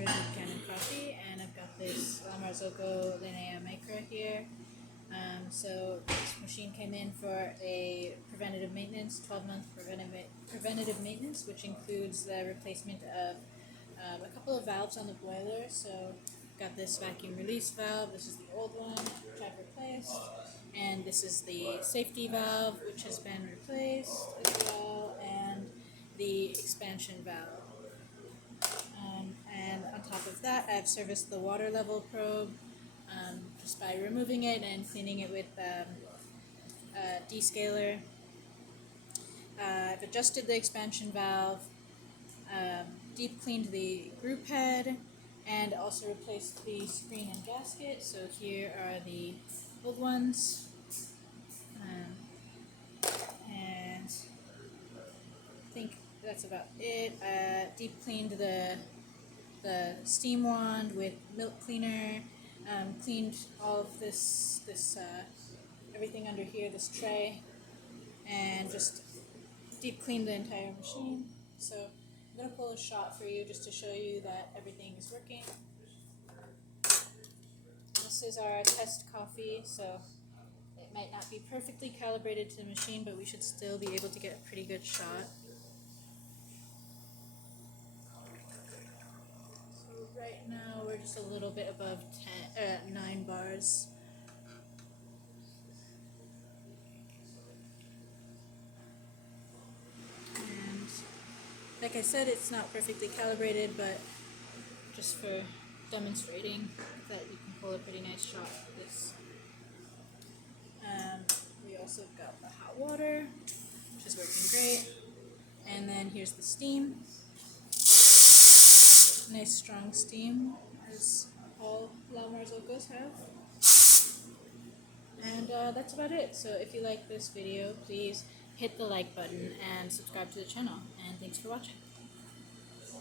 extras with Kanen Coffee, and I've got this Marzocco Linea Micra here. So this machine came in for a preventative maintenance, 12-month preventative maintenance, which includes the replacement of a couple of valves on the boiler. So I've got this vacuum release valve. This is the old one, which I've replaced, and this is the safety valve, which has been replaced as well, and the expansion valve. And on top of that, I've serviced the water level probe just by removing it and cleaning it with a descaler. I've adjusted the expansion valve, deep cleaned the group head, and also replaced the screen and gasket. So here are the old ones. And I think that's about it. Deep cleaned the steam wand with milk cleaner, cleaned all of this everything under here, this tray, and just deep cleaned the entire machine. So I'm going to pull a shot for you just to show you that everything is working. This is our test coffee, so it might not be perfectly calibrated to the machine, but we should still be able to get a pretty good shot. Right now we're just a little bit above 9 bars. And like I said, it's not perfectly calibrated, but just for demonstrating that you can pull a pretty nice shot with this. We also got the hot water, which is working great. And then here's the steam. Nice strong steam, as all La Marzoccos have. And that's about it. So if you like this video, please hit the like button and subscribe to the channel. And thanks for watching.